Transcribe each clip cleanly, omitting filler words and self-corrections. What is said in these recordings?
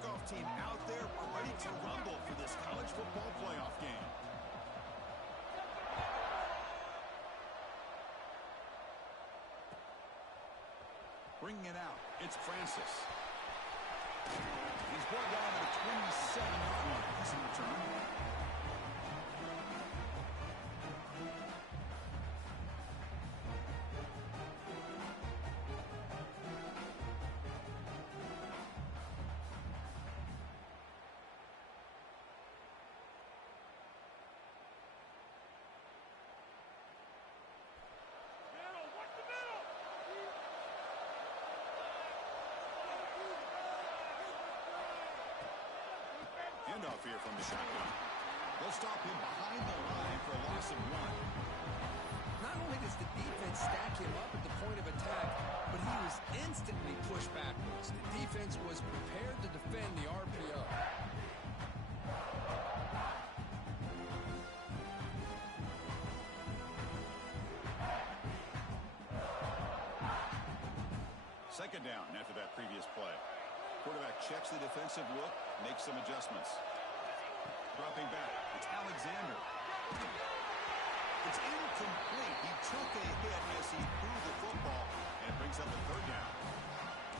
kickoff team out there ready to rumble for this college football playoff game. Bringing it out, it's Francis. He's brought down at a 27-yard line. He's in return. Handoff here from the shotgun. They'll stop him behind the line for a loss of 1. Not only does the defense stack him up at the point of attack, but he was instantly pushed backwards. The defense was prepared to defend the RPO. Second down after that previous play. Quarterback checks the defensive look, makes some adjustments. Dropping back, it's Alexander. It's incomplete. He took a hit as he threw the football, and it brings up a third down.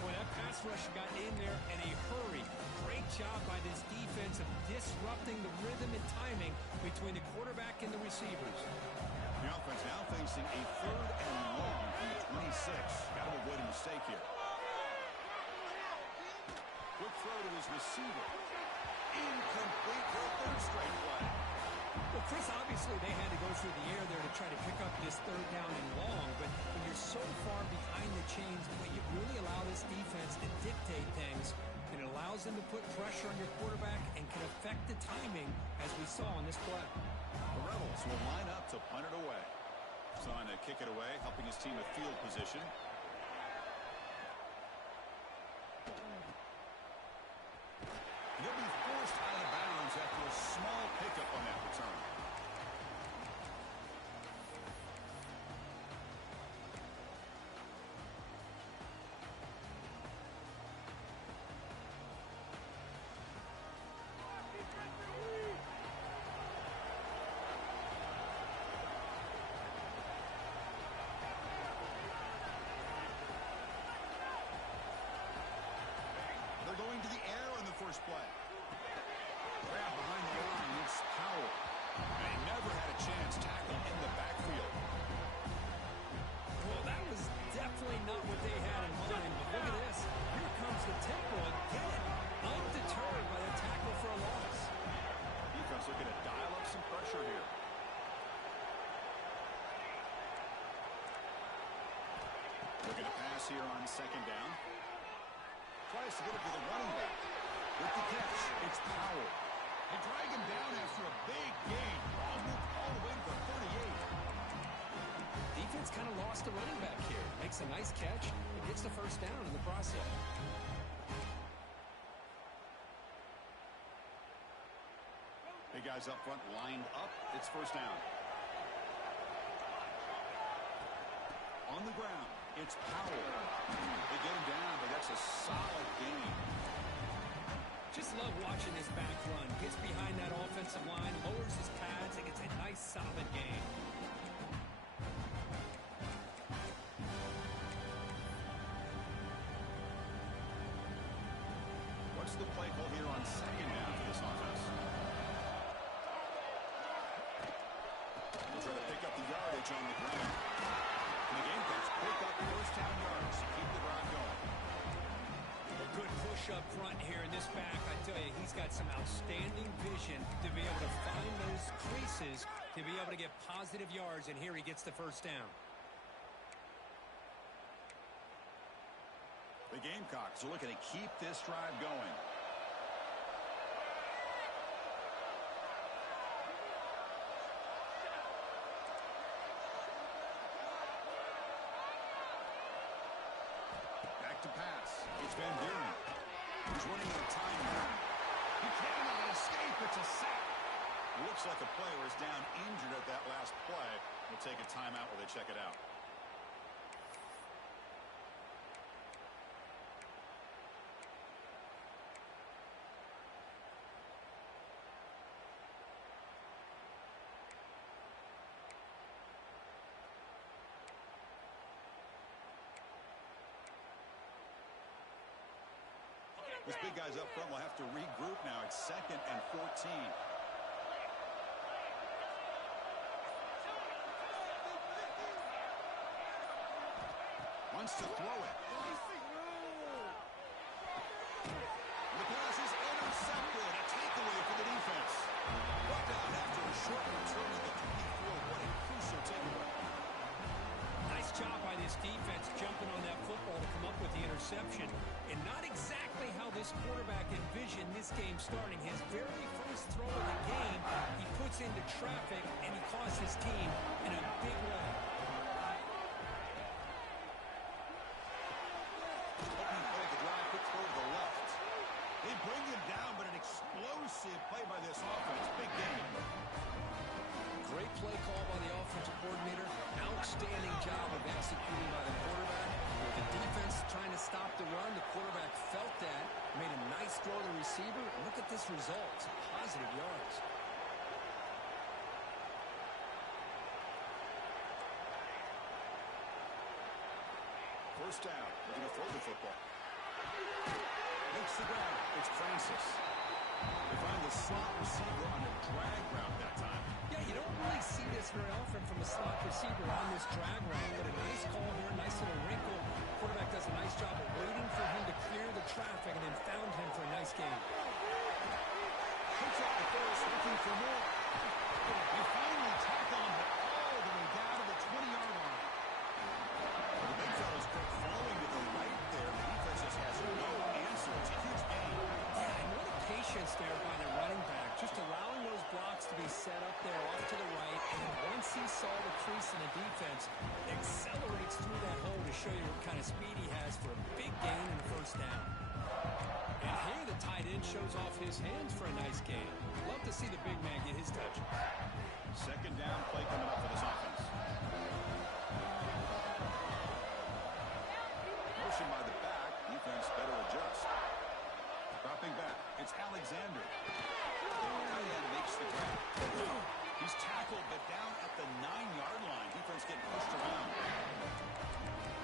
Boy, that pass rush got in there in a hurry. Great job by this defense of disrupting the rhythm and timing between the quarterback and the receivers. The offense now facing a 3rd and long from the 26. Got to avoid a mistake here. Quick throw to his receiver. Incomplete for a 3rd straight play. Well, Chris, obviously they had to go through the air there to try to pick up this 3rd down and long, but when you're so far behind the chains, you really allow this defense to dictate things, and it allows them to put pressure on your quarterback and can affect the timing, as we saw on this play. The Rebels will line up to punt it away. Trying to kick it away, helping his team with field position. He'll be forced out of bounds after a small pickup on that return. They're going to the air on the first play. Grab behind the line, it's Powell. They never had a chance tackled in the backfield. Well, that was definitely not what they had in mind, but look at this. Here comes the tempo again, undeterred by the tackle for a loss. Defense looking to dial up some pressure here. Looking to pass here on 2nd down. Tries to get it to the running back. With the catch, it's Powell. They drag him down after a big gain. Ball moved all the way to the 38. Defense kind of lost the running back here. Makes a nice catch and gets the 1st down in the process. Big guys up front lined up. It's 1st down. On the ground, it's Powell. They get him down, but that's a solid gain. Just love watching this back run. Gets behind that offensive line, lowers his pads, and gets a nice, solid gain. What's the play call here on 2nd down for this offense? They'll try to pick up the yardage on the ground. And the Gamecocks pick up 1st down yards to keep the drive going. A good push up front here in this back. I tell you, he's got some outstanding vision to be able to find those creases, to be able to get positive yards, and here he gets the 1st down. The Gamecocks are looking to keep this drive going. Back to pass. It's Van Buren. He's running out of time now. He cannot escape. It's a sack. Looks like a player is down injured at that last play. We'll take a timeout while they check it out. Those big guys up front will have to regroup now. It's 2nd and 14. Wants to throw it. The pass is intercepted. A takeaway for the defense. Brought down after a short return of the 24. What a crucial takeaway. Nice job by this defense jumping on that football to come up with the interception. And not exactly how this quarterback envisioned this game starting. His very first throw of the game, he puts into traffic, and he costs his team in a big way. Opening play of the drive, quick throw to the left. They bring him down, but an explosive play by this offense. Big game. Great play call by the offensive coordinator. Outstanding job of executing by the quarterback. With the defense trying to stop the run, the quarterback felt that, made a nice throw to the receiver. Look at this result. Positive yards. First down. Looking to throw the football. Makes the ground. It's Francis. They find the slot receiver on a drag route that time. Yeah, you don't really see this very often from a slot receiver on this drag route, but a nice call here, nice little wrinkle. Quarterback does a nice job of waiting for him to clear the traffic and then found him for a nice gain. Picks up the first, looking for more. They finally tackle him all the way down to the 20-yard line. The big fella's quick flowing to the right there. The defense just has no answer. It's a huge gain. Yeah, and what a patience there by the running back, just allowing those blocks to be set up there off to the right, and then once he saw the crease in the defense, accelerates through that hole to show you what kind of speed he has for a big gain and a first down. And here the tight end shows off his hands for a nice gain. Love to see the big man get his touches. Second down play coming up for this offense. Motion by the back. Defense better adjust. Dropping back. It's Alexander. Tight end makes the grab. He's tackled, but down at the 9-yard line. Defense getting pushed around.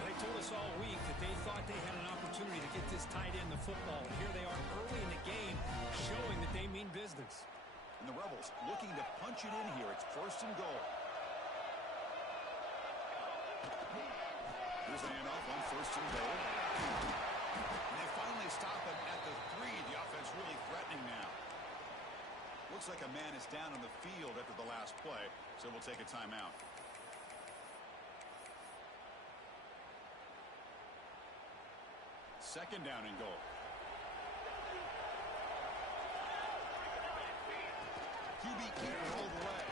They told us all week that they thought they had an opportunity to get this tight end the football. And here they are early in the game showing that they mean business. And the Rebels looking to punch it in here. It's first and goal. Here's the handoff on first and goal. And they finally stop him at the 3. The offense really threatening now. Looks like a man is down on the field after the last play, so we'll take a timeout. Second down and goal. QB keeper all the way.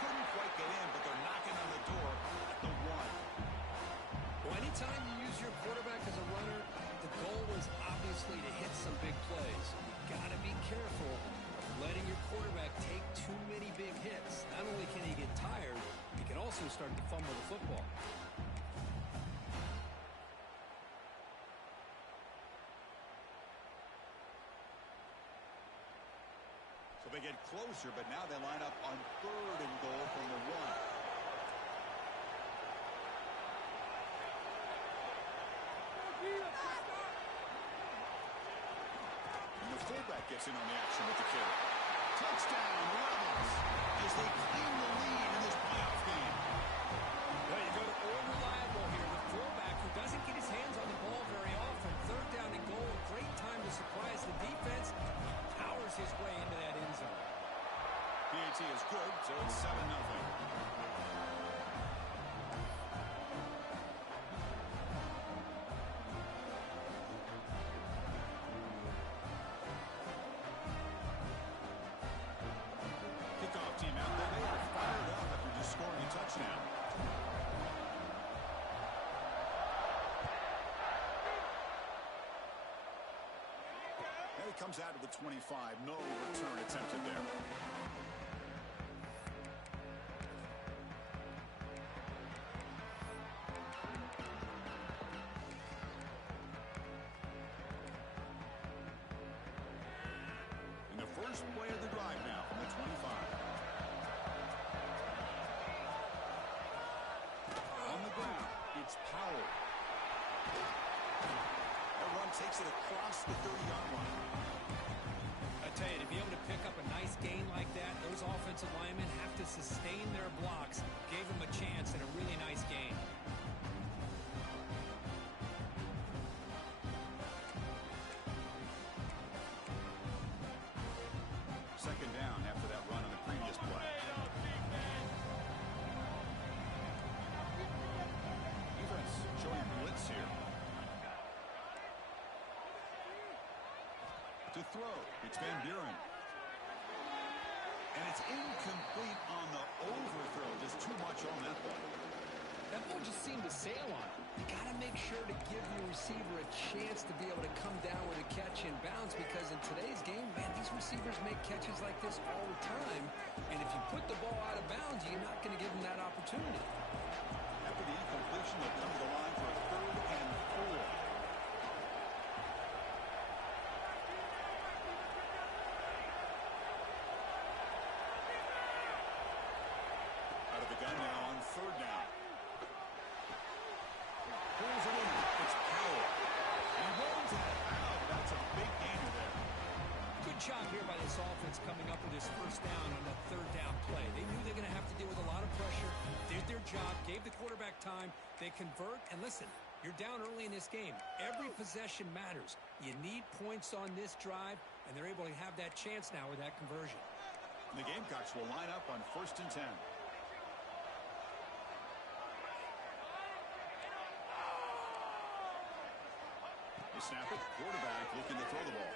Couldn't quite get in, but they're knocking on the door at the 1. Well, anytime you use your quarterback as a runner, the goal is obviously to hit some big plays. You got to be careful of letting your quarterback take too many big hits. Not only can he get tired, he can also start to fumble the football. So they get closer, but now they line up on third and goal from the 1. And the fullback gets in on the action with the kick. Touchdown, Rebels, as they claim the lead in this playoff game. Well, you go to all reliable here. The fullback who doesn't get his hands on the ball very often. Third down and goal, a great time to surprise the defense. Powers his way into that end zone. PAT is good, so it's 7-0. Kickoff team out there. They are fired up after just scoring a touchdown. And he comes out to the 25. No return attempted there. And the first play of the drive now from the 25. On the ground, it's Powell. That run takes it across the 30-yard line. I tell you, to be able to pick up a nice gain like that, those offensive linemen have to sustain their blocks. Gave them a chance and a really nice gain. Second down after that run on the previous play. Defense showing blitz here. To throw, it's Van Buren. And it's incomplete on the overthrow. Just too much on that ball. That ball just seemed to sail on it. You got to make sure to give your receiver a chance to be able to come down with a catch in bounds, because in today's game, man, these receivers make catches like this all the time. And if you put the ball out of bounds, you're not going to give them that opportunity. After the incompletion, they'll come to the line for a 3rd and 4. Out of the gun now on 3rd down. Pulls it in. It's Powell. He rolls it out. That's a big gainer there. Good job here by this offense coming up with this first down on that 3rd down play. They knew they're going to have to deal with a lot of pressure. Did their job, gave the quarterback time. They convert, and listen, you're down early in this game. Every possession matters. You need points on this drive, and they're able to have that chance now with that conversion. And the Gamecocks will line up on 1st and 10. They snap it. Quarterback looking to throw the ball.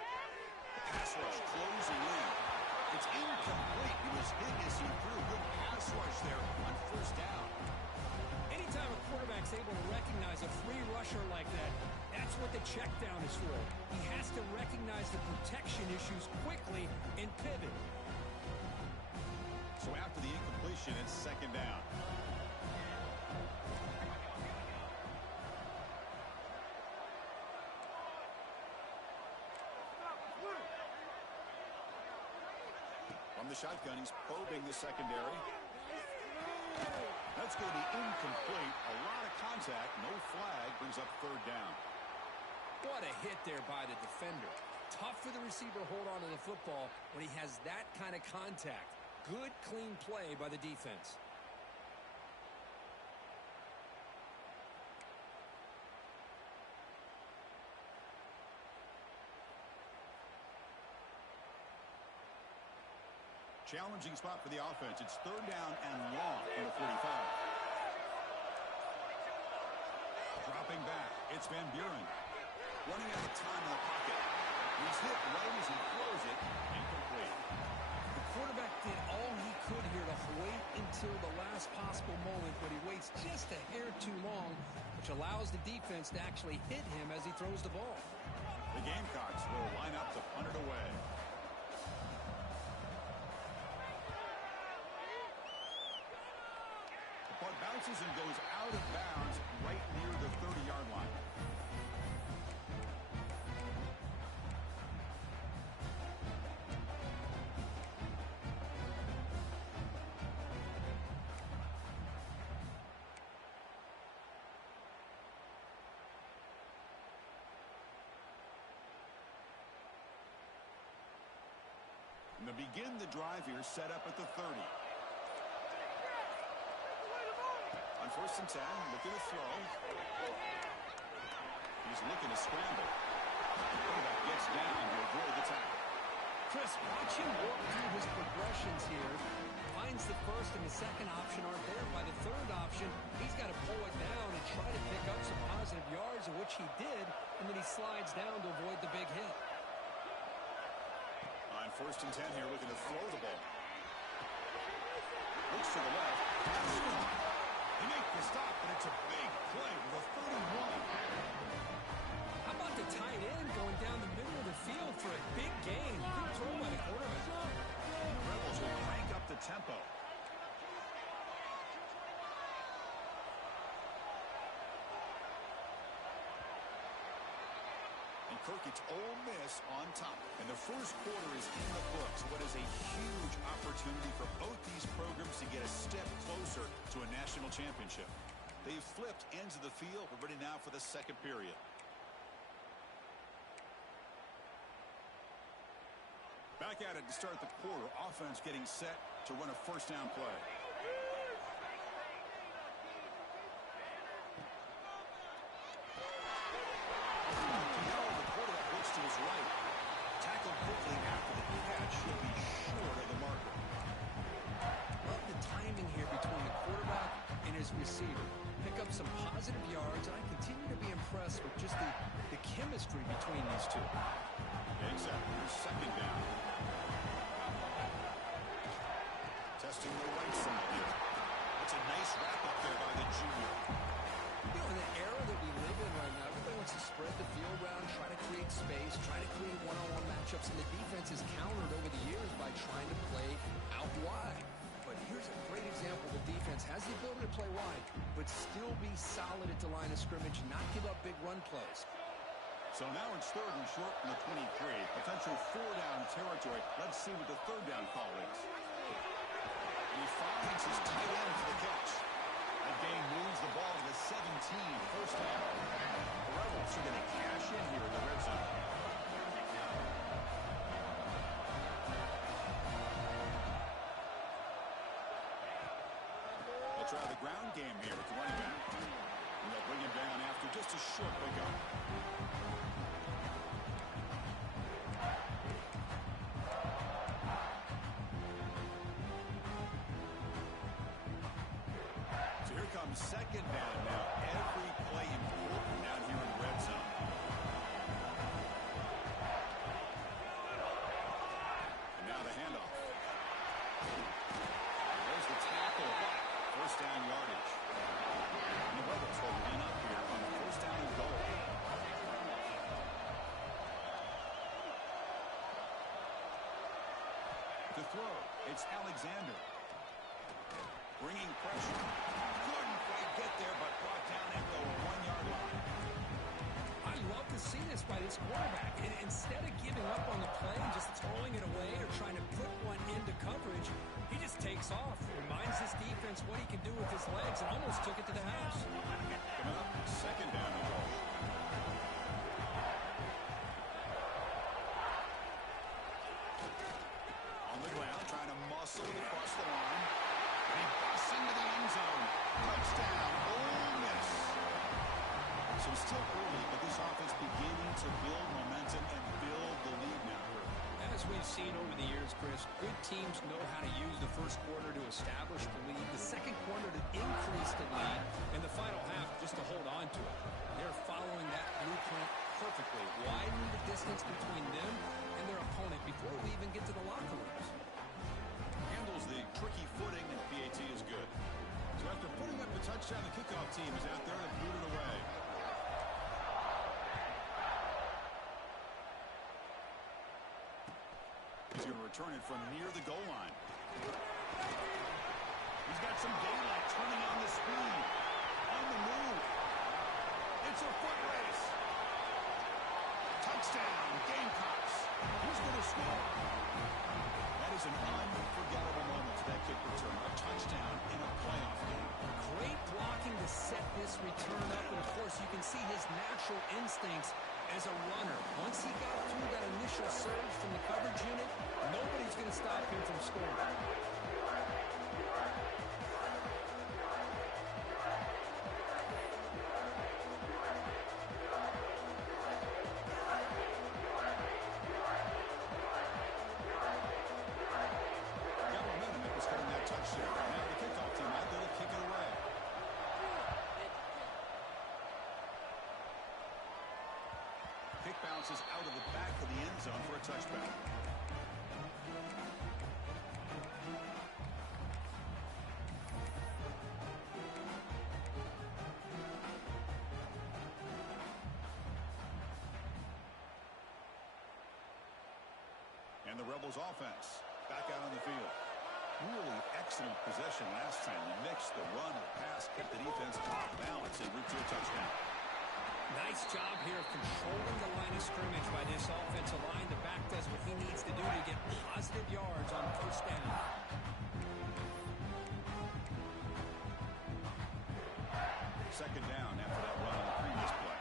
The pass rush closing in. It's incomplete. He was hit as he threw. Good pass rush there on 1st down. Anytime a quarterback's able to recognize a free rusher like that, that's what the check down is for. He has to recognize the protection issues quickly and pivot. So after the incompletion, it's 2nd down. From the shotgun, he's probing the secondary. That's going to be incomplete. A lot of contact. No flag. Brings up 3rd down. What a hit there by the defender. Tough for the receiver to hold on to the football when he has that kind of contact. Good, clean play by the defense. Challenging spot for the offense. It's 3rd down and long from the 45. Dropping back. It's Van Buren. Running out of time in the pocket. He's hit right as he throws it. Incomplete. The quarterback did all he could here to wait until the last possible moment, but he waits just a hair too long, which allows the defense to actually hit him as he throws the ball. The Gamecocks will line up to punt it away. The punt bounces and goes out of bounds right near the 30-yard line. And to begin the drive here, set up at the 30. On 1st and 10, looking to throw. He's looking to scramble. The quarterback gets down to avoid the tackle. Chris, watch him work through his progressions here. Finds the 1st and the 2nd option aren't there. By the 3rd option, he's got to pull it down and try to pick up some positive yards, of which he did, and then he slides down to avoid the big hit. On 1st and 10 here, looking to throw the ball. Looks to the left. He makes the stop, but it's a big play with a 31. How about the tight end going down the middle of the field for a big gain? Good throw by the quarterback. The Rebels will crank up the tempo. And Kirk, it's Ole Miss on top. And the first quarter is in the books. What is a huge opportunity for both these programs to get a step closer to a national championship. They've flipped ends of the field. We're ready now for the 2nd period. Back at it to start the quarter. Offense getting set to run a first down play. The quarterback looks to his right. Tackled quickly after the catch. He'll be short of the marker. Love the timing here between the quarterback and his receiver. Pick up some positive yards, and I continue to be impressed with just the chemistry between these two. Exactly. Second down. Testing the right side here. That's a nice wrap-up there by the junior. You know, in the era that we live in right now, everybody wants to spread the field around, try to create space, try to create one-on-one matchups, and the defense is countered over the years by trying to play out wide. But here's a great example. The defense has the ability to play wide, but still be solid at the line of scrimmage, not give up big run plays. So now it's third and short from the 23. Potential four-down territory. Let's see what the third down call is. He finds his tight end for the catch. That game moves the ball to the 17. First down. The Rebels are going to cash in here in the red zone. They'll try the ground game here with the running back. And they'll bring him down after just a short pickup. Second down now. Every play important down here in the red zone. And now the handoff. There's the tackle. First down yardage. And the Rebels will line up here on the first down and goal. To throw, it's Alexander. Bringing pressure. Couldn't quite get there, but brought down at the 1-yard line. I love to see this by this quarterback. And instead of giving up on the play and just throwing it away or trying to put one into coverage, he just takes off. Reminds his defense what he can do with his legs and almost took it to the house. Coming up, second down and goal. On the ground, trying to muscle it across the line. And he busts into the end zone. Touchdown, Ole Miss. So still early, but this offense beginning to build momentum and build the lead now. As we've seen over the years, Chris, good teams know how to use the first quarter to establish the lead, the second quarter to increase the lead, and the final half just to hold on to it. They're following that blueprint perfectly, widening the distance between them and their opponent before we even get to the locker rooms. Handles the tricky footing, and PAT is good. So after putting up the touchdown, the kickoff team is out there to boot it away. He's going to return it from near the goal line. He's got some daylight, turning on the speed. On the move. It's a foot race. Touchdown, Gamecocks. Who's going to score? That is an unforgettable moment to that kick return. A touchdown in a playoff game. Great blocking to set this return up, and of course you can see his natural instincts as a runner. Once he got through that initial surge from the coverage unit, nobody's going to stop him from scoring. Got momentum that was getting that touchdown. Now the kickoff team out there to kick it away. Kick bounces out of the back of the end zone for a touchback. And the Rebels offense back out on the field. Really excellent possession last time. They mixed the run and pass, kept the defense off balance and route to a touchdown. Nice job here of controlling the line of scrimmage by this offensive line. The back does what he needs to do to get positive yards on first down. Second down after that run on the previous play.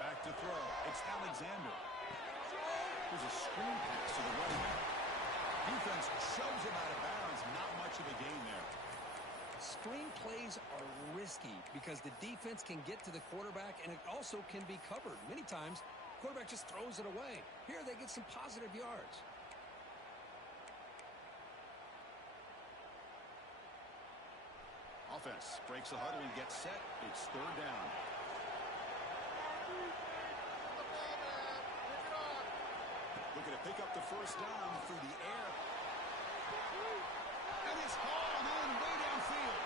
Back to throw. It's Alexander. Here's a screen pass to the running back. Defense shoves him out of bounds. Not much of a gain there. Screen plays are risky because the defense can get to the quarterback, and it also can be covered. Many times, quarterback just throws it away. Here they get some positive yards. Offense breaks the huddle and gets set. It's third down. Looking to pick up the first down through the air. And it's hauled in way downfield.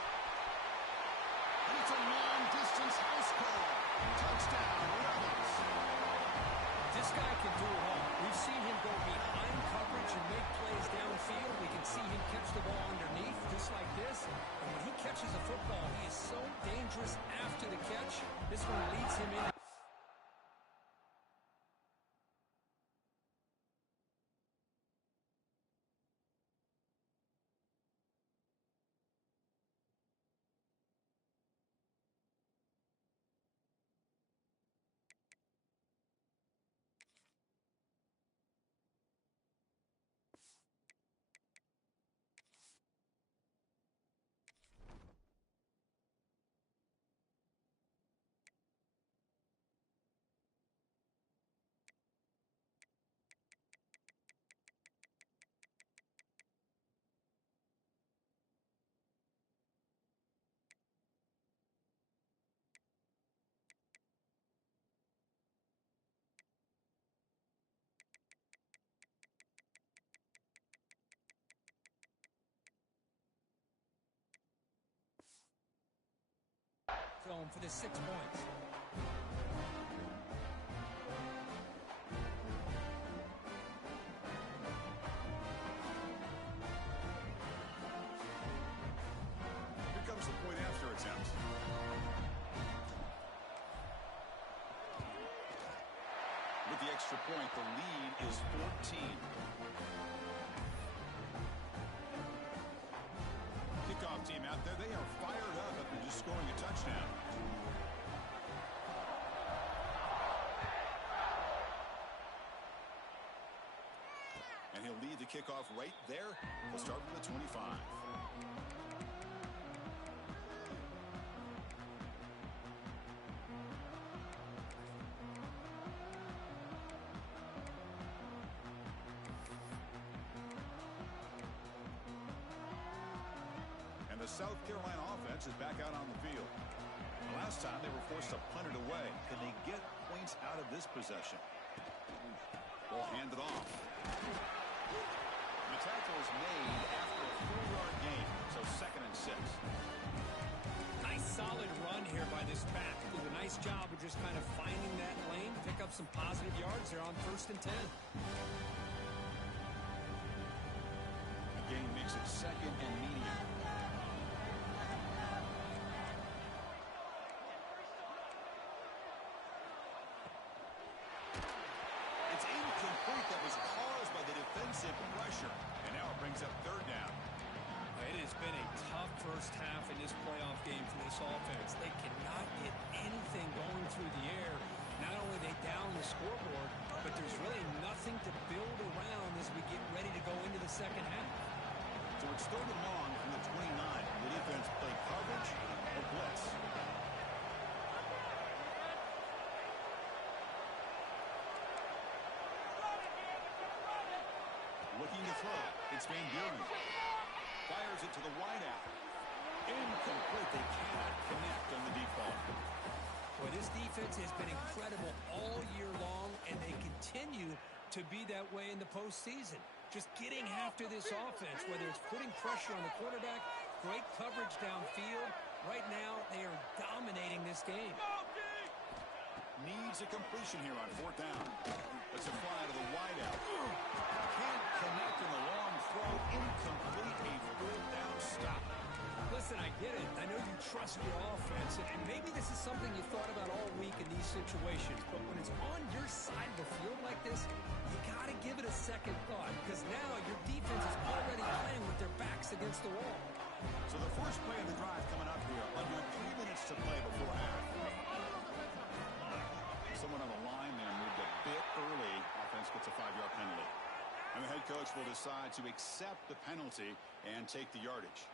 And it's a long-distance house call. Touchdown, Rebels. This guy can do it all. We've seen him go behind coverage and make plays downfield. We can see him catch the ball underneath just like this. And when he catches a football, he is so dangerous after the catch. This one leads him in. Film for the 6 points. Here comes the point after attempt. With the extra point, the lead is 14. Kickoff team out there, they are fired up after just scoring a touchdown. And he'll lead the kickoff right there. He'll start from the 25. The South Carolina offense is back out on the field. Last time they were forced to punt it away. Can they get points out of this possession? Ball handed off. The tackle is made after a 4-yard gain, so 2nd and 6. Nice solid run here by this back. Did a nice job of just kind of finding that lane, pick up some positive yards there on 1st and 10. The gain makes it 2nd and medium. That was caused by the defensive pressure. And now it brings up 3rd down. It has been a tough first half in this playoff game for this offense. They cannot get anything going through the air. Not only are they down the scoreboard, but there's really nothing to build around as we get ready to go into the second half. So it's 3rd and long from the 29. The defense play coverage or blitz. Looking to throw. It's Van Buren. Fires it to the wideout. Incomplete. They cannot connect on the deep ball. Boy, this defense has been incredible all year long, and they continue to be that way in the postseason. Just getting after this offense, whether it's putting pressure on the quarterback, great coverage downfield. Right now, they are dominating this game. Needs a completion here on 4th down. That's a fly to the wideout. Can't connect in the long throw. Incomplete. A 4th down stop. Listen, I get it. I know you trust your offense, and maybe this is something you thought about all week in these situations, but when it's on your side of the field like this, you got to give it a second thought, because now your defense is already playing with their backs against the wall. So the first play of the drive coming up here. Under 3 minutes to play before half. Someone on the line there moved a bit early. offense gets a 5-yard penalty. And the head coach will decide to accept the penalty and take the yardage.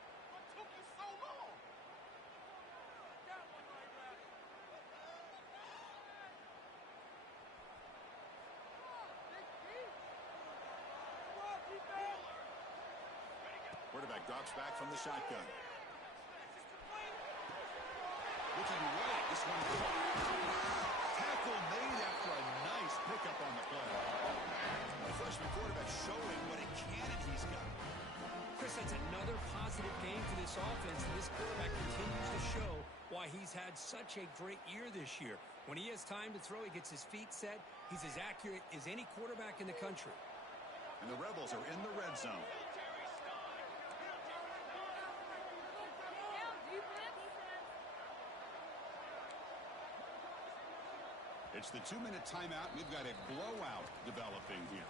Quarterback drops back from the shotgun. Looking away. This one tackle made after a nice pickup on the play. The freshman quarterback showing what a cannon he's got. Chris, that's another positive game for this offense, and this quarterback continues to show why he's had such a great year this year. When he has time to throw, he gets his feet set. He's as accurate as any quarterback in the country. And the Rebels are in the red zone. It's the 2-minute timeout. We've got a blowout developing here.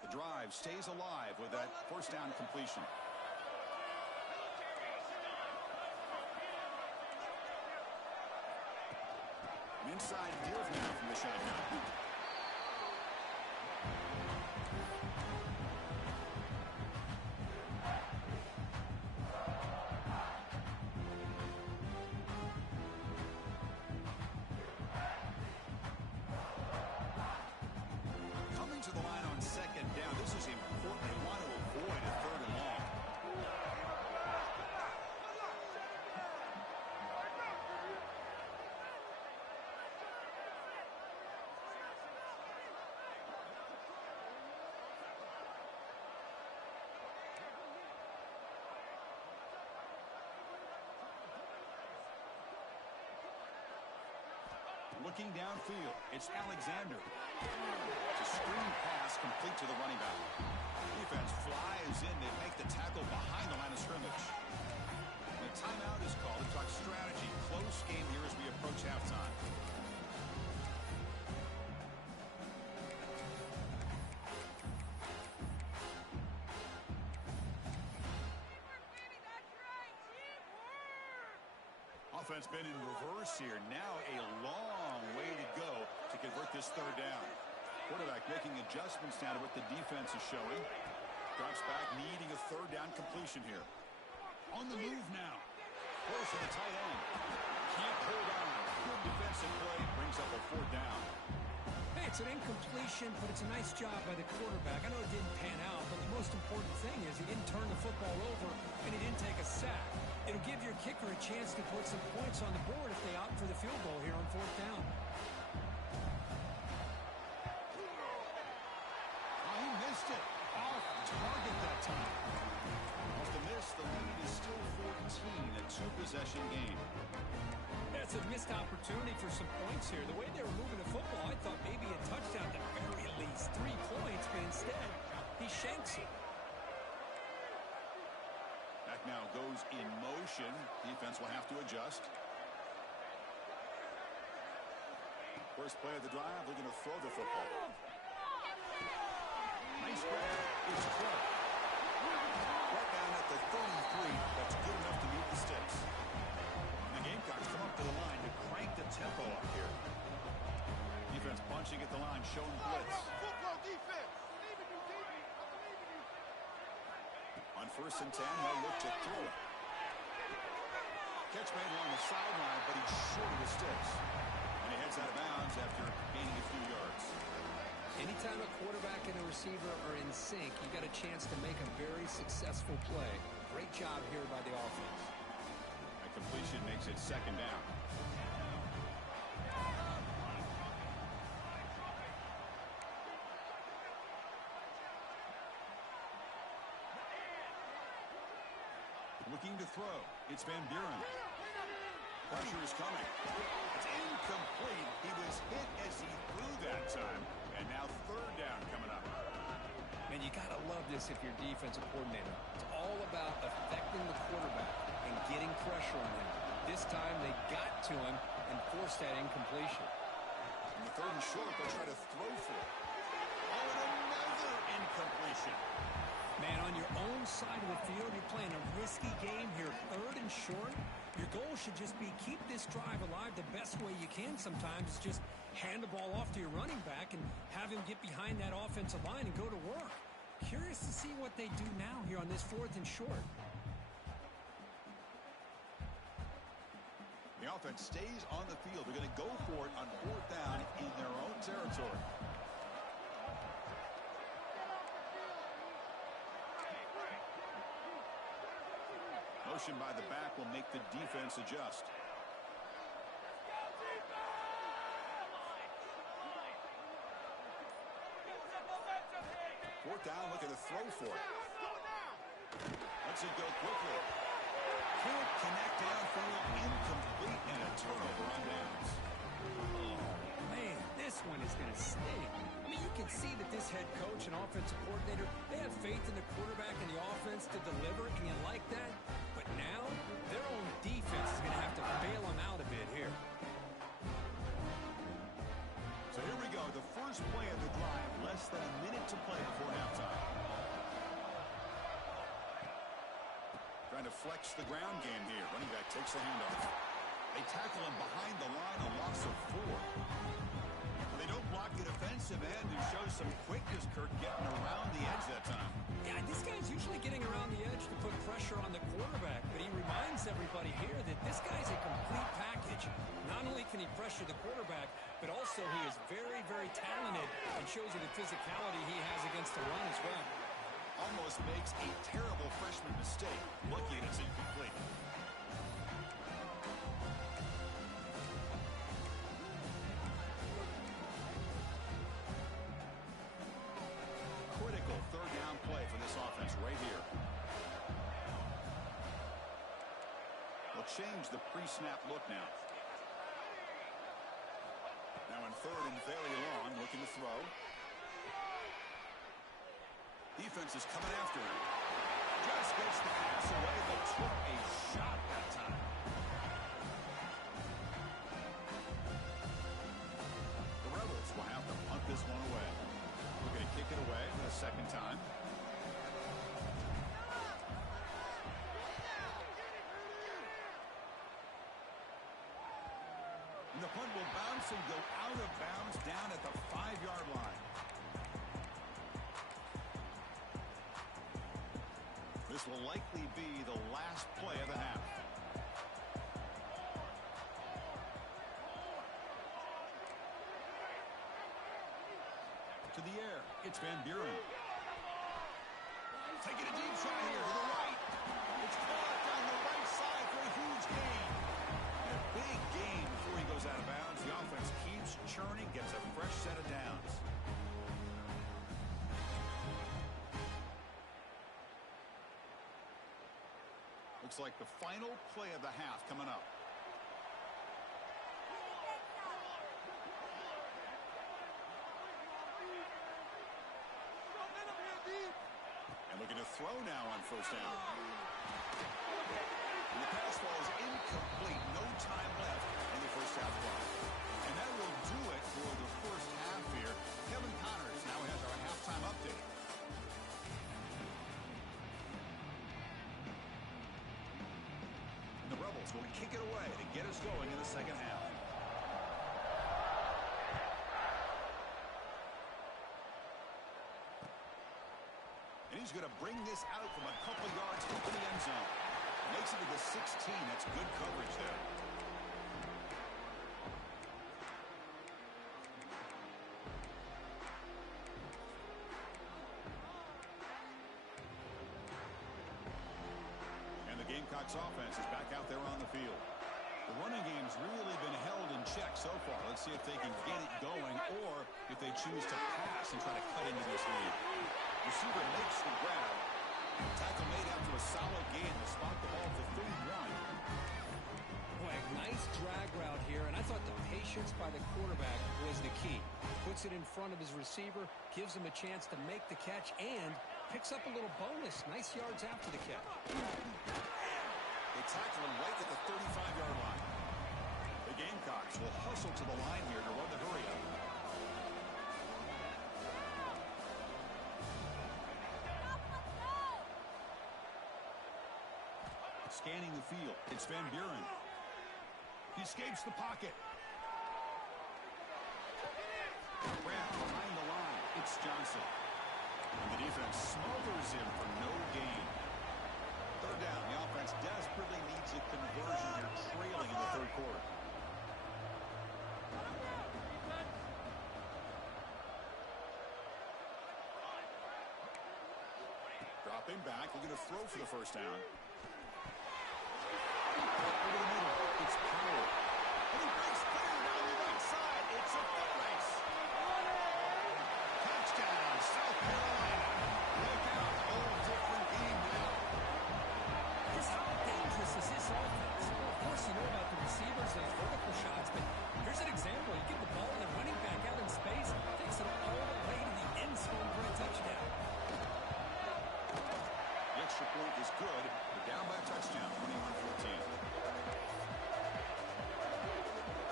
The drive stays alive with that first down completion. An inside give now from the shotgun. Coming to the line on second down. This is important. They want to avoid a 3rd and long. Looking downfield, it's Alexander. It's a screen pass complete to the running back. Defense flies in. They make the tackle behind the line of scrimmage. The timeout is called to talk strategy. Close game here as we approach halftime. Offense been in reverse here. Now a long way to go to convert this 3rd down. Quarterback making adjustments now to what the defense is showing. Drops back, needing a 3rd down completion here. On the move now. Close to the tight end. Can't hold on. Good defensive play. Brings up a 4th down. Hey, it's an incompletion, but it's a nice job by the quarterback. I know it didn't pan out, but the most important thing is he didn't turn the football over and he didn't take a sack. It'll give your kicker a chance to put some points on the board if they opt for the field goal here on 4th down. Oh, he missed it. Off target that time. Off the miss, the lead is still 14, a 2-possession game. That's a missed opportunity for some points here. The way they were moving the football, I thought maybe a touchdown at the very least. 3 points, but instead, he shanks it. Back now goes in motion. Defense will have to adjust. First play of the drive, looking to throw the football. Nice grab. It's close. Right down at the 33. That's good enough to meet the sticks. The Gamecocks come up to the line to crank the tempo up here. Defense bunching at the line, showing blitz. Football defense. On 1st and 10, they'll look to throw it. Catch made along the sideline, but he's short of the sticks. And he heads out of bounds after gaining a few yards. Anytime a quarterback and a receiver are in sync, you got a chance to make a very successful play. Great job here by the offense. That completion makes it 2nd down. Looking to throw. It's Van Buren. Pressure is coming. It's incomplete. He was hit as he threw that time. And now 3rd down coming up. Man, you got to love this if you're defensive coordinator. It's all about affecting the quarterback and getting pressure on him. This time they got to him and forced that incompletion. On the 3rd and short, they'll try to throw for it. Oh, and another incompletion. Man, on your own side of the field, you're playing a risky game here. 3rd and short. Your goal should just be keep this drive alive the best way you can sometimes. Is just hand the ball off to your running back and have him get behind that offensive line and go to work. Curious to see what they do now here on this 4th and short. The offense stays on the field. They're going to go for it on 4th down in their own territory. Motion by the back will make the defense adjust. 4th down, looking to throw for it. Lets it go quickly. Can't connect downfield, incomplete, and a turnover on downs. Oh, man, this one is going to sting. I mean, you can see that this head coach and offensive coordinator, they have faith in the quarterback and the offense to deliver, and you like that. But now, their own defense is going to have to bail them out a bit here. So here we go, the first play of the drive, less than a minute to play before halftime. Trying to flex the ground game here. Running back takes the handoff. They tackle him behind the line, a loss of 4. They don't block the defensive end and show some quickness, Kirk, getting around the edge that time. Yeah, this guy's usually getting around the edge to put pressure on the quarterback, but he reminds everybody here that this guy's a complete package. Not only can he pressure the quarterback, but also he is very, very talented and shows you the physicality he has against the run as well. Almost makes a terrible freshman mistake. Lucky it's incomplete. Critical 3rd down play for this offense right here. They'll change the pre-snap look now. Now in 3rd and very long, looking to throw. Defense is coming after him. Just gets the pass away, but took a shot that time. The Rebels will have to punt this one away. We're going to kick it away for the 2nd time. And the punt will bounce and go out of bounds down at the 5-yard line. This will likely be the last play of the half. To the air, it's Van Buren. Taking a deep shot here to the right. It's caught down the right side for a huge gain. And a big gain before he goes out of bounds. The offense keeps churning, gets a fresh set of downs. Looks like the final play of the half coming up. And looking to throw now on 1st down. And the pass falls incomplete. No time left in the 1st half clock. And that will do it for the 1st half here. Kevin Connors now has our halftime update. The Rebels will kick it away to get us going in the 2nd half. And he's going to bring this out from a couple yards into the end zone. Makes it to the 16. That's good coverage there. Gamecocks offense is back out there on the field. The running game's really been held in check so far. Let's see if they can get it going or if they choose to pass and try to cut into this lead. Receiver makes the grab. Tackle made after a solid gain to spot the ball for 31. Boy, Nice drag route here, and I thought the patience by the quarterback was the key. Puts it in front of his receiver, gives him a chance to make the catch, and picks up a little bonus. Nice yards after the catch. They tackle him right at the 35-yard line. The Gamecocks will hustle to the line here to run the hurry-up. Scanning the field, it's Van Buren. He escapes the pocket. Wrapped behind the line, it's Johnson. And the defense smothers him for no gain. Third down, the offense desperately needs a conversion. They're trailing in the third quarter. Dropping back, looking to throw for the first down. Over the middle, it's Powell. And he breaks clear down the right side. It's a foot race. Touchdown, South Carolina. Look out, whole different game now. Just how dangerous is this offense? Well, of course, you know about the receivers, those vertical shots, but here's an example. You give the ball to the running back out in space, takes it all the way to the end zone for a touchdown. The extra point is good. They're down by a touchdown, 21-14.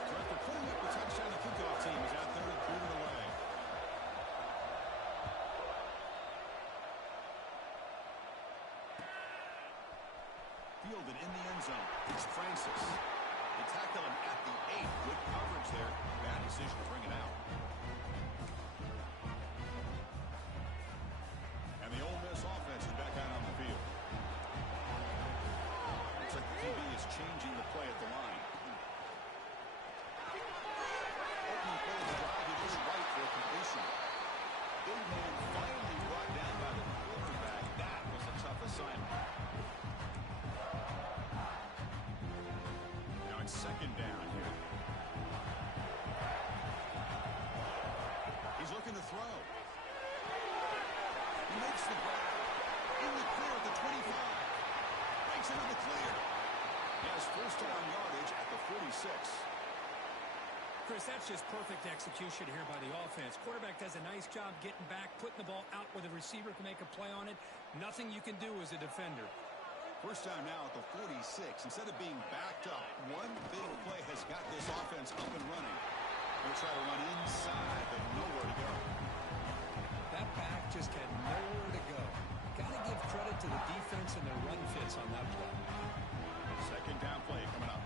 So after putting up the touchdown, the kickoff team is out there to boot it away. Fielded in the end zone. It's Francis. They tackle him at the 8. Good coverage there. Bad decision to bring it out. And the Ole Miss offense is back out on the field. Looks like the QB is changing the play at the line. Opening play of the drive, he goes right for a completion. Big man finally brought down by the quarterback. That was a tough assignment. Now it's second down here. He's looking to throw. He makes the grab. In the clear at the 25. Breaks into the clear. He has first down yardage at the 46. Chris, that's just perfect execution here by the offense. Quarterback does a nice job getting back, putting the ball out where the receiver can make a play on it. Nothing you can do as a defender. First down now at the 46. Instead of being backed up, one big play has got this offense up and running. They'll try to run inside, but nowhere to go. That back just had nowhere to go. Got to give credit to the defense and their run fits on that play. Second down play coming up.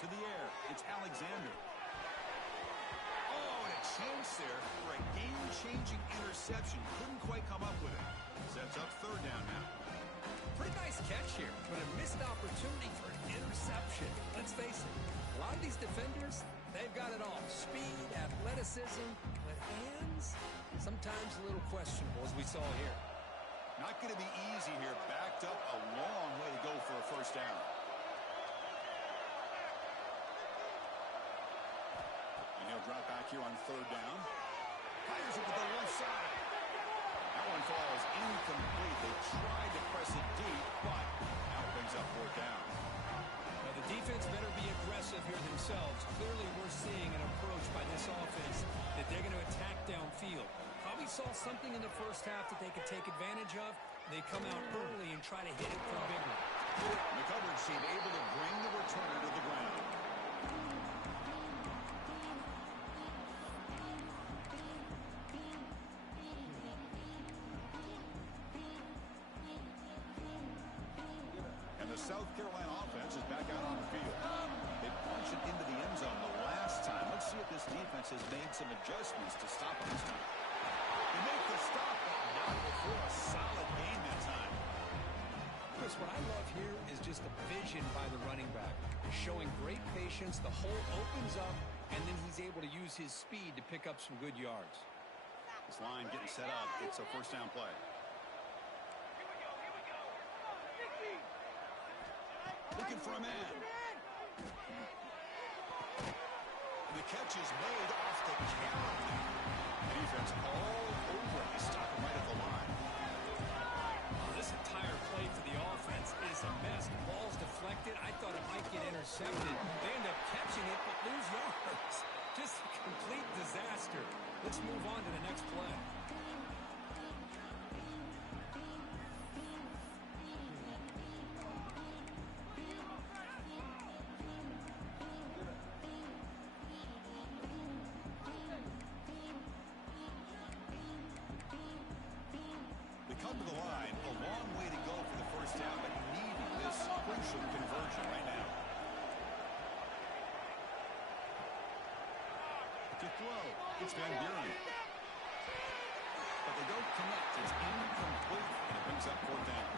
To the air, it's Alexander. Oh, and a chance there for a game-changing interception. Couldn't quite come up with it. Sets up third down now. Pretty nice catch here, but a missed opportunity for an interception. Let's face it, a lot of these defenders, they've got it all. Speed, athleticism, but hands, sometimes a little questionable, as we saw here. Not going to be easy here. Backed up a long way to go for a first down. And he'll drop back here on third down. Fires it to the left side. That one falls incomplete. They tried to press it deep, but now it brings up fourth down. Now, the defense better be aggressive here themselves. Clearly, we're seeing an approach by this offense that they're going to attack downfield. Probably saw something in the first half that they could take advantage of. They come out early and try to hit it for a big one. The coverage team able to bring the returner to the ground. And the South Carolina offense is back out on the field. They punch it into the end zone the last time. Let's see if this defense has made some adjustments to stop it this time. They make the stop, but not before a solid gain that time. Chris, what I love here is just the vision by the running back. Showing great patience, the hole opens up, and then he's able to use his speed to pick up some good yards. This line getting set up. It's a first down play. Looking for a man. The catch is made off the carry. Defense all over. They stop him right at the line. This entire play for the offense is a mess. long way to go for the first down, but needing this crucial conversion right now. To throw, it's Van Buren. But they don't connect. It's incomplete, and it brings up fourth down.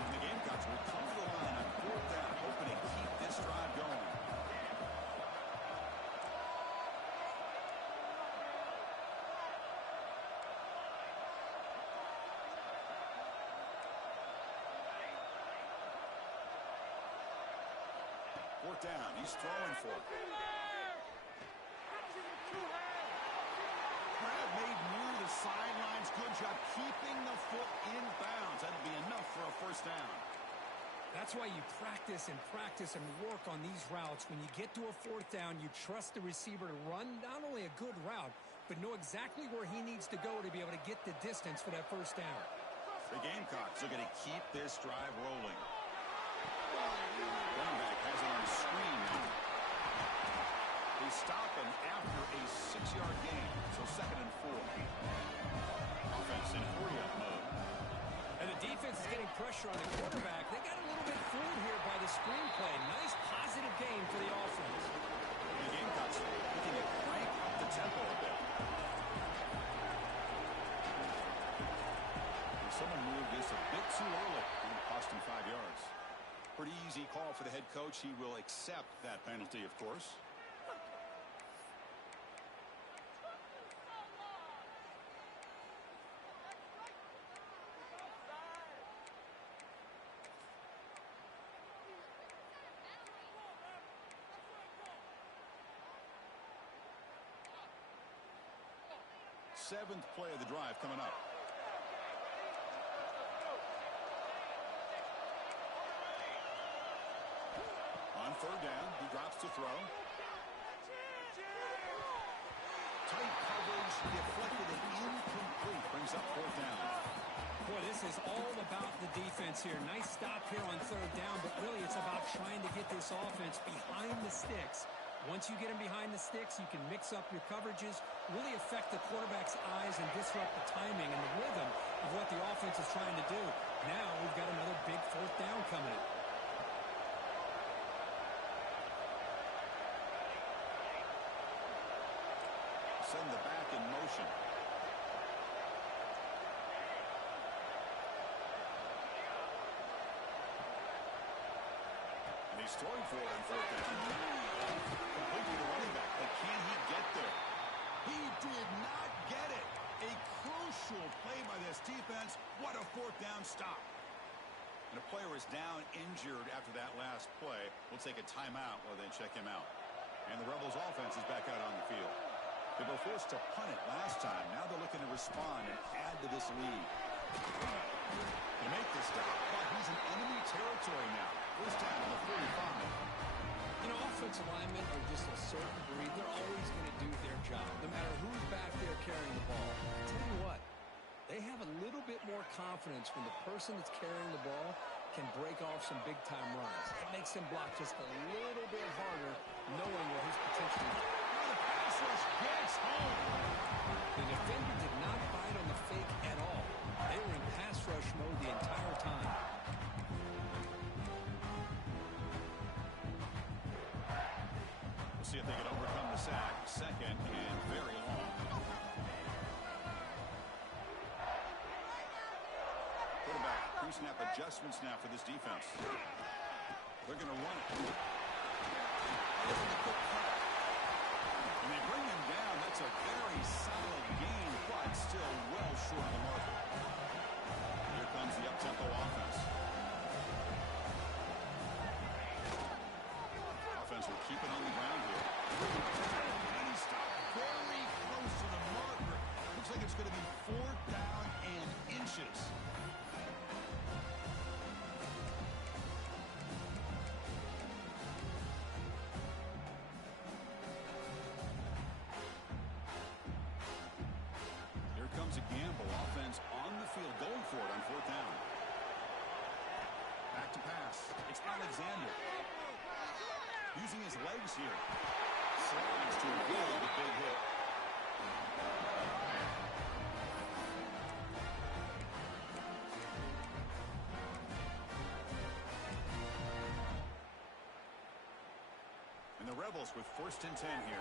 And the Gamecocks will come to the line on fourth down, hoping to keep this drive going. Fourth down, he's throwing for it. Crab made near the sidelines. Good job keeping the foot in bounds. That'll be enough for a first down. That's why you practice and work on these routes. When you get to a fourth down, you trust the receiver to run not only a good route, but know exactly where he needs to go to be able to get the distance for that first down. The Gamecocks are going to keep this drive rolling. Running back has it on screen now. They stop him after a 6-yard gain, so 2nd and 4. Offense in hurry-up mode. And the defense is getting pressure on the quarterback. They got a little bit fooled here by the screenplay. Nice positive game for the offense. And the Gamecocks looking to crank up the tempo a bit. And someone moved this a bit too early and it cost him 5 yards. Pretty easy call for the head coach. He will accept that penalty, of course. Seventh play of the drive coming up. On third down, he drops to throw. Tight coverage, deflected and incomplete. Brings up fourth down. Boy, this is all about the defense here. Nice stop here on third down, but really it's about trying to get this offense behind the sticks. Once you get them behind the sticks, you can mix up your coverages, really affect the quarterback's eyes and disrupt the timing and the rhythm of what the offense is trying to do. Now we've got another big fourth down coming up. Send the back in motion. And he's throwing for it on fourth down. Completely the running back, but can he get there? He did not get it. A crucial play by this defense. What a fourth down stop. And a player is down injured after that last play. We'll take a timeout while they check him out. And the Rebels offense is back out on the field. They were forced to punt it last time. Now they're looking to respond and add to this lead. To make this stop, but he's in enemy territory now. First down on the 45. You know, offensive linemen are just a certain breed. They're always going to do their job, no matter who's back there carrying the ball. I tell you what, they have a little bit more confidence when the person that's carrying the ball can break off some big-time runs. It makes them block just a little bit harder, knowing what his potential is. The pass rush gets home. The defender did not bite on the fake at all. They were in pass rush mode the entire time. We'll see if they can overcome the sack. Second and very long. Quarterback pre-snap adjustments now for this defense. They're going to run it. And they bring him down. That's a very solid gain, but still well short of the marker. Here comes the up-tempo offense. Offense will keep it on the ground here. And he stopped very close to the marker. Looks like it's going to be fourth down and inches. Here comes a gamble. Offense on the field going for it on fourth down. Back to pass. It's Alexander. Using his legs here. Slides to avoid the big hit. Rebels with 1st and 10 here.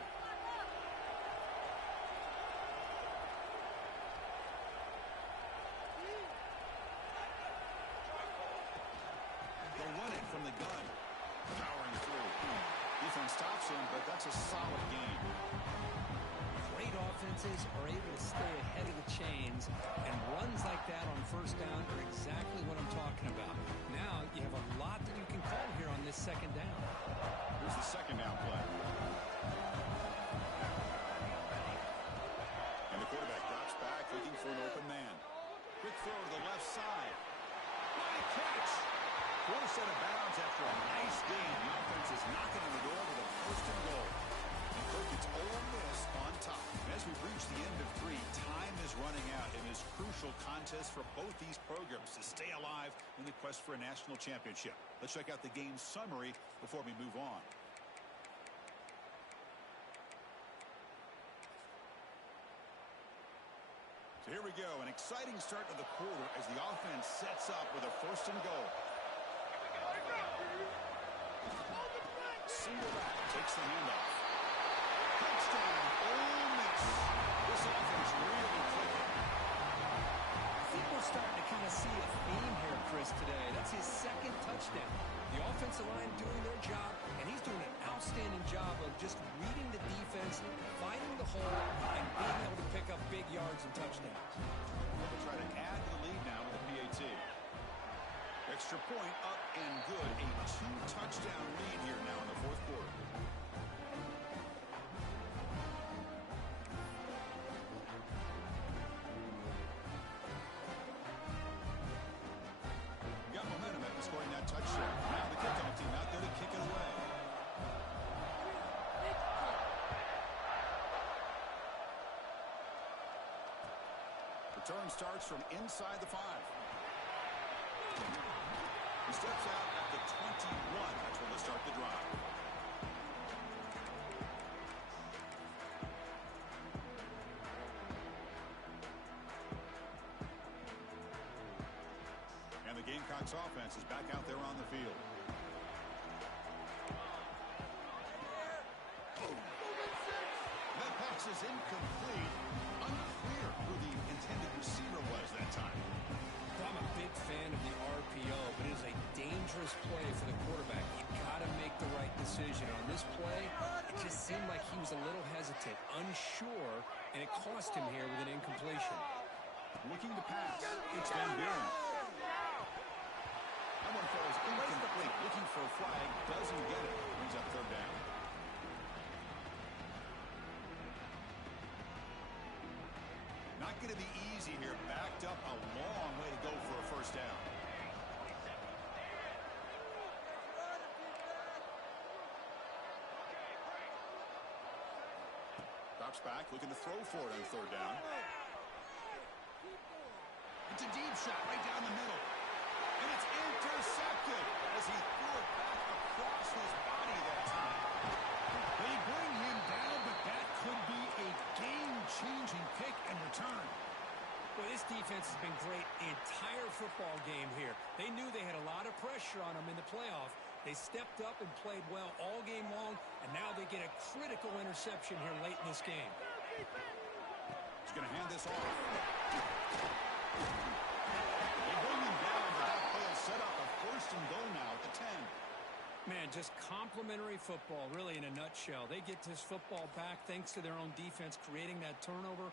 They run it from the gun. Powering through. Defense stops him, but that's a solid game. Great offenses are able to stay ahead of the chains, and runs like that on 1st down are exactly what I'm talking about. Now you have a lot that you can call here on this 2nd down. Here's the 2nd down play. And the quarterback drops back looking for an open man. Quick throw to the left side. What a catch! Forced out of bounds after a nice gain. The offense is knocking on the door with a 1st and goal. And Kirk, it's Ole Miss on top. As we reach the end of 3, time is running out in this crucial contest for both these programs to stay alive in the quest for a national championship. Let's check out the game summary before we move on. So here we go, an exciting start to the quarter as the offense sets up with a 1st and goal. Single back, takes the handoff. Touchdown, Ole Miss. This offense really clicking. I think we're starting to kind of see a theme here, Chris, today. That's his 2nd touchdown. The offensive line doing their job, and he's doing an outstanding job of just reading the defense, finding the hole, and being able to pick up big yards and touchdowns. They'll try to add to the lead now with a PAT. Extra point up and good. A 2-touchdown lead here now in the 4th quarter. Got momentum after scoring that touchdown. Now the kickoff team out there to kick it away. Return starts from inside the 5. He steps out at the 21. That's where they start the drive. And the Gamecocks offense is back out there on the field. That pass is incomplete. Unclear who the intended receiver was that time. I'm a big fan of the RPO, but it is a dangerous play for the quarterback. You've got to make the right decision. On this play, it just seemed like he was a little hesitant, unsure, and it cost him here with an incompletion. Looking to pass. It's Van Buren. That one falls incomplete. Looking for a flag. Doesn't get it. Brings up 3rd down. Not going to be easy here. Backed up a long way to go for a 1st down. Drops back, looking to throw for it on 3rd down. It's a deep shot right down the middle. And it's intercepted as he threw it back across his body that time. They bring him down, but that could be a game-changing pick and return. Well, this defense has been great the entire football game here. They knew they had a lot of pressure on them in the playoff. They stepped up and played well all game long, and now they get a critical interception here late in this game. He's going to hand this off. They bring him down, but that play will set up a 1st and goal now at the 10. Man, just complimentary football, really, in a nutshell. They get this football back thanks to their own defense creating that turnover.